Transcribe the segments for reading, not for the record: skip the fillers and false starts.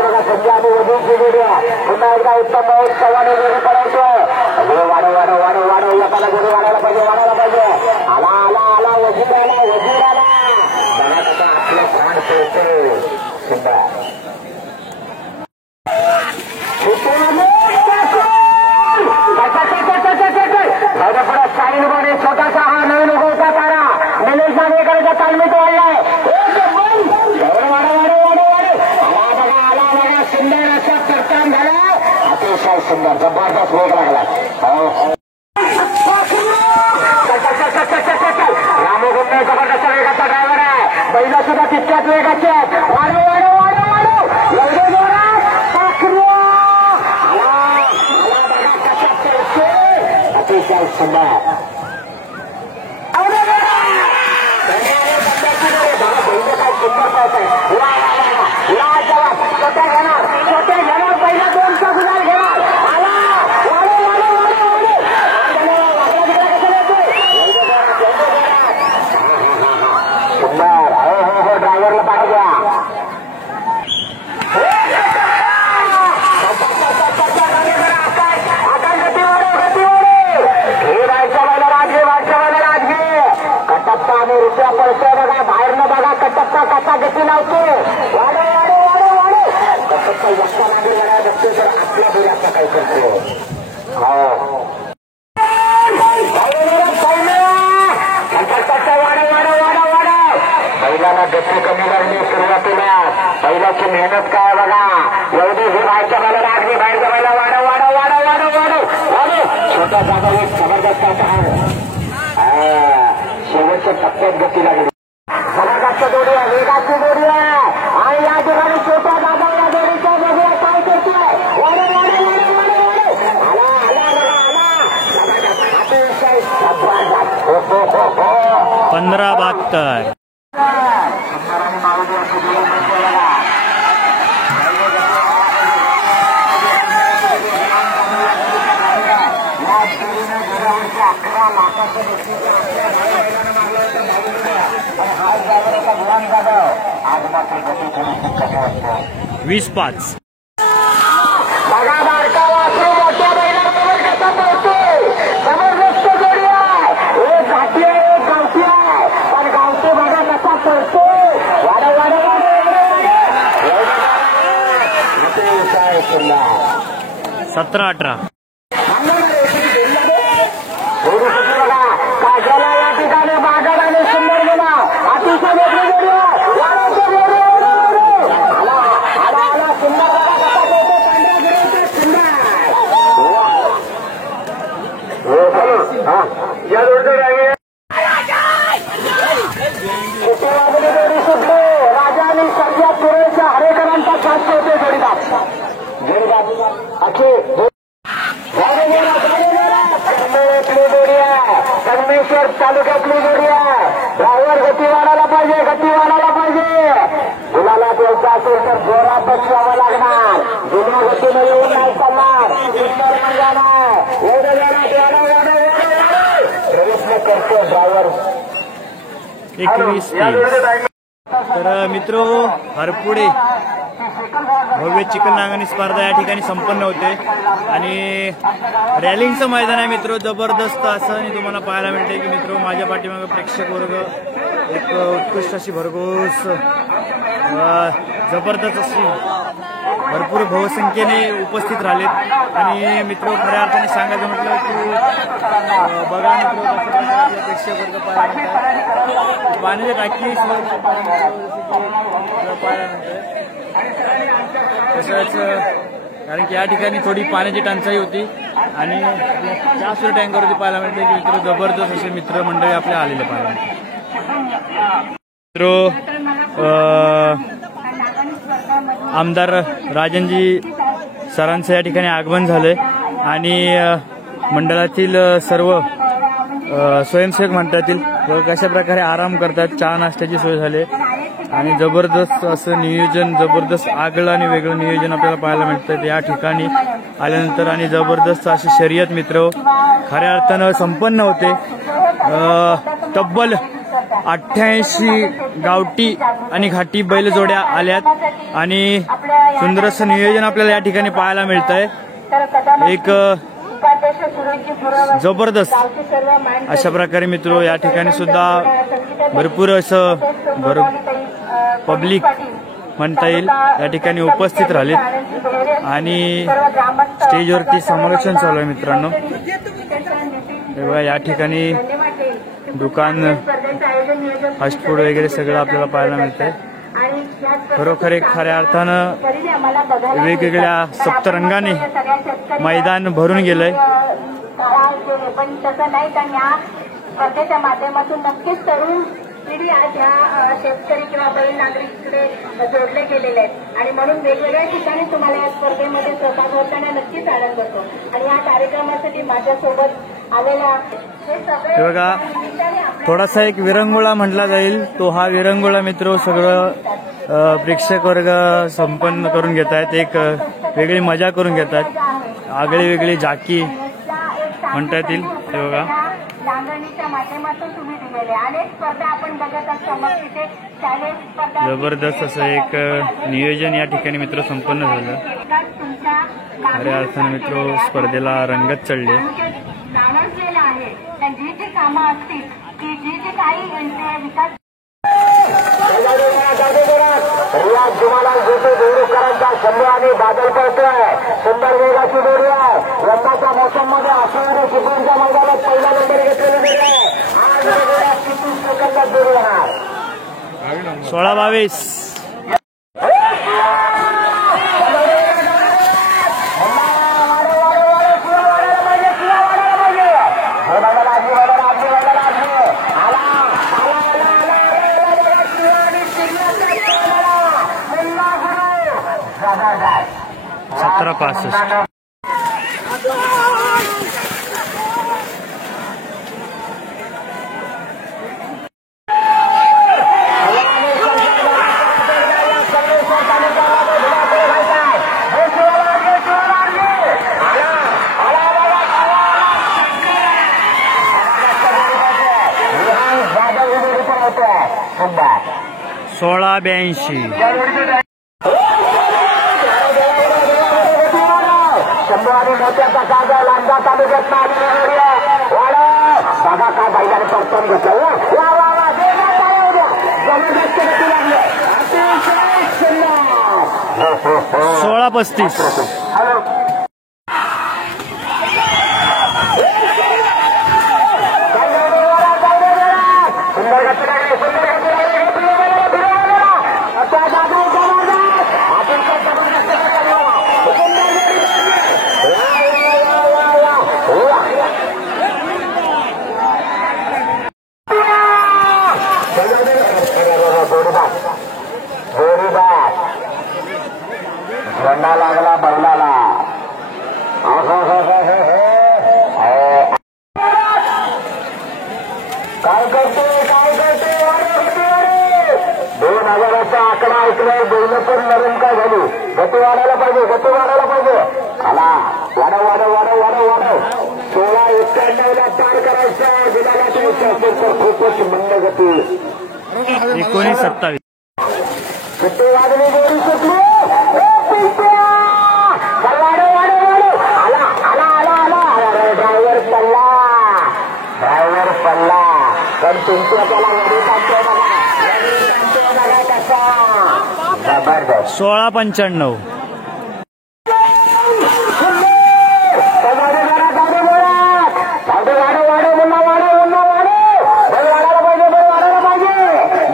बघा संजय आणि वधूची जोडी पुन्हा एकदा उत्तम महेश चव्हाण जोडी पळवतोय वाढव वाढव वाढव वाढव एकाला जोडी वाढायला पाहिजे आला आला आला वजीर आला बघा कसा आपलं प्राण पोहोचतोय सुंदर साईडमध्ये छोटासा हा नवीन उगवता तारा निलेश नागवेकरचा तालमीत वाढलाय आला बघा सुंदर असा प्रस्थान झाला अतिशय सुंदर जबरदस्त वेग लागला रामगुंडे जबरदस्त वेगाचा ड्रायव्हर आहे बैला सुद्धा तितक्याच वेगाचे आहेत वाढव वाढव वाढव वाढव एवढे जोरात अतिशय सुंदर छोटे घेणार पहिला 200 गुलाल घेणार आला सुंदर हो ड्रायव्हरला पाठवू द्या कटप्पा आणि रुपया पडतोय बघा बाहेरनं बघा कटप्पा कसा गती लावतो वाढव वाढव वाढव वाढव कटप्पा एकटा मागे लढा बघतो तर आपल्या बोलाचा काय करतो हो वाढव वाढव वाढव वाढव बैलाला गती कमी लागली सुरुवातीला बैलाची मेहनत काय बघा एवढी ही बाहेरच्या बाला लागली बाहेरच्या बाला वाढव वाढव वाढव वाढव वाढव वाढव छोटा जागा एक जबरदस्त शेवटच्या टप्प्यात गती लागली जबरदस्त जोडी आहे वेगाची जोडी आहे आणि या ठिकाणी छोट्या दादाच्या जोडीच्या बघूया काय करतोय वाढव वाढव वाढव वाढव वाढव आला 15-72 20-5 बघा बारका वासरू मोठ्या बैलाबरोबर कसा पळतोय जबरदस्त जोडी आहे एक घाटी आहे एक गावठी आहे पण गावठी बघा कसा पळतोय वाढव वाढव वाढव 17-18 काजला या ठिकाणी बागड आणि सुंदर गेला अतिशय मोठी जोडी या जोडी सुटले राजा आणि सर्जा पुरेच्या हरेकरांचा शास्त्र होते जोडीदार अखे जोडी आहे संगमेश्वर तालुक्यातली जोडी आहे ड्रायव्हर गती वाढायला पाहिजे गुलाला द्यायचा असेल तर जोरात बसवावं लागणार जुन्या गतीने येऊन नाही चालणार सुंदर मैदान आहे प्रयत्न करतो ड्रायव्हर 21-30 तर मित्रो हरपुडे भव्य चिकन नांगणी स्पर्धा या ठिकाणी संपन्न होते आणि रॅलिंगचं मैदान आहे मित्रो जबरदस्त असं आणि तुम्हाला पाहायला मिळते की मित्रो माझ्या पाठीमागे प्रेक्षक वर्ग एक उत्कृष्ट अशी भरघोस जबरदस्त अशी भरपूर बहुसंख्येने उपस्थित राहिलेत आणि मित्रो खऱ्या अर्थाने सांगायचं म्हटलं की बघा मित्रो प्रेक्षक वर्ग पाहायला मिळतात पाण्याच्या टाकी पाहायला मिळते तसंच कारण की या ठिकाणी थोडी पाण्याची टंचाई होती आणि जास्त टँकरवरती पाहायला मिळते की मित्र जबरदस्त असे मित्रमंडळी आपल्या आलेले पाहायला मिळते मित्र आमदार राजनजी सरांचं या ठिकाणी आगमन झालंय आणि मंडळातील सर्व स्वयंसेवक मंडळातील कशा प्रकारे आराम करतात चहा नाश्त्याची सोय झाली आणि जबरदस्त असं नियोजन जबरदस्त आगळं आणि वेगळं नियोजन आपल्याला पाहायला मिळतं या ठिकाणी आल्यानंतर आणि जबरदस्त अशी शर्यत मित्र खऱ्या अर्थानं संपन्न होते तब्बल 88 गावठी आणि घाटी बैलजोड्या आल्यात आणि सुंदर असं नियोजन आपल्याला या ठिकाणी पाहायला मिळतंय. एक जबरदस्त अशा प्रकारे मित्र या ठिकाणी सुद्धा भरपूर असं पब्लिक म्हणता येईल या ठिकाणी उपस्थित राहिलेत आणि स्टेजवरती समालोचन चालू आहे मित्रांनो. तेव्हा या ठिकाणी दुकान फास्ट फूड वगैरे सगळं आपल्याला पाहायला मिळतंय. खरोखर एक खऱ्या अर्थानं वेगवेगळ्या सप्तरंगाने मैदान भरून गेलंय. पण तसं नाही, कारण या स्पर्धेच्या माध्यमातून नक्कीच तरुण पिढी आज ह्या शेतकरी किंवा बैल नागरिककडे जोडले गेलेले आहेत आणि म्हणून वेगवेगळ्या ठिकाणी तुम्हाला या स्पर्धेमध्ये सहभाग होताना नक्कीच आनंद होतो. आणि या कार्यक्रमासाठी माझ्यासोबत आलेल्या हे बघा थोडासा एक विरंगुळा म्हटला जाईल. तो हा विरंगुळा मित्र सगळं प्रेक्षक वर्ग संपन्न करून घेत आहेत. एक वेगळी मजा करून घेत आहेत. आगळी वेगळी झाकी म्हणता येतील. ते बघा नांगरणीच्या माध्यमातून तुम्ही दिलेले अनेक स्पर्धा आपण बघत असतो. मग तिथे शालेय स्पर्धा जबरदस्त असं एक नियोजन या ठिकाणी मित्र संपन्न झालं. खऱ्या अर्थानं मित्र स्पर्धेला रंगत चढले. नावाजलेलं आहे तर जी जी कामं असतील की जी जी काही विकास रियाज जुमाला जोते देवरुखकरांचा शंभू आणि बादल पडतोय. सुंदर वेगाची जोडी आहे. यंदाच्या मोसम मध्ये असणाऱ्या चिपळूणच्या मैदानात पहिला नंबर घेतलेला जोडी आहे. आज वेगवेगळ्या 30 सेकंदात जोडी आहे. 16-22 17-65 16-82 शंभू आणि मोत्याचा काजा लांजा तालुक्यात बघा काय बैलाने परतून घेतलं. जबरदस्त गती लागली. अतिशय सुंदर. 16-35 हॅलो सुंदर गती लागली. सुंदर गती लागली. झेंडा लागला बैलाला. काय करते 2000चा आकडा ऐकलाय. बैल पण नरम काय झाली. गती वाढायला पाहिजे. आला वाढव 16-91ला पार करायचा. गुलाला ठेवायचा असेल तर खूपच मंद गती. 19-27 किती वाजली जोडी सुटली. ड्रायव्हर पडला पण तुमच्या त्याला वडी टाकतो बघा. कसा जबरदस्त. 16-95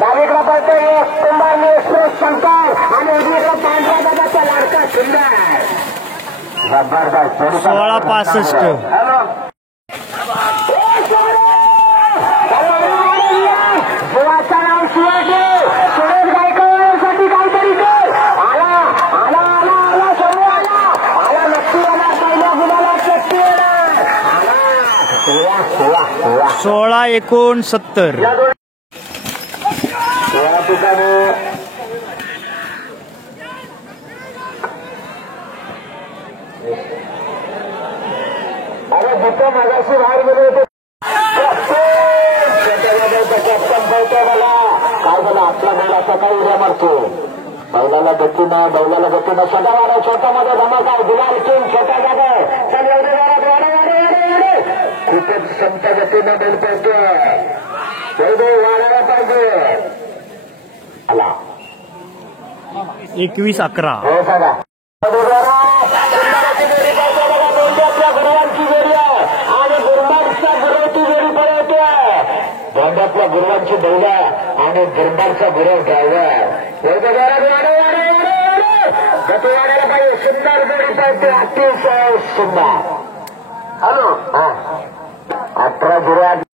डावीकडे पडते कुंभारने एक्सप्रेस शंकर आणि उजवीकडे पांढऱ्या दादाचा लाडका सुंदर. जबरदस्त. 16-65 जीवाचं नाव शिवाजी. सुरेश गायकवाडसाठी काहीतरी कर. आला समोर आला नक्की येणार. पहिल्या गुलाला नक्की येणार. 16-69 या ठिकाणी जिथे मागाशी बाहेर गेले होते कॅप्टन बैलाला गतीनं सदा वाढव छोट्यामध्ये धमाका गुलाल किंग छोट्या जागा चल एवढे वाढे खूपच संत गतीनं बैल पाहिजे एवढे वाढायला पाहिजे आला 21-11 हो सगळा दोंड्यातल्या गुरुवांची जोडी आहे आणि गुरुवारच्या गुरुवाची जोडी पळवते दोंड्यातल्या गुरुवांची बैला आणि गुरुवारचा गुरव ड्रायव्हर एवढे गती वाढायला पाहिजे सुंदर जोडी पाहिजे अतिशय सुंदर हॅलो 18 गुरुवार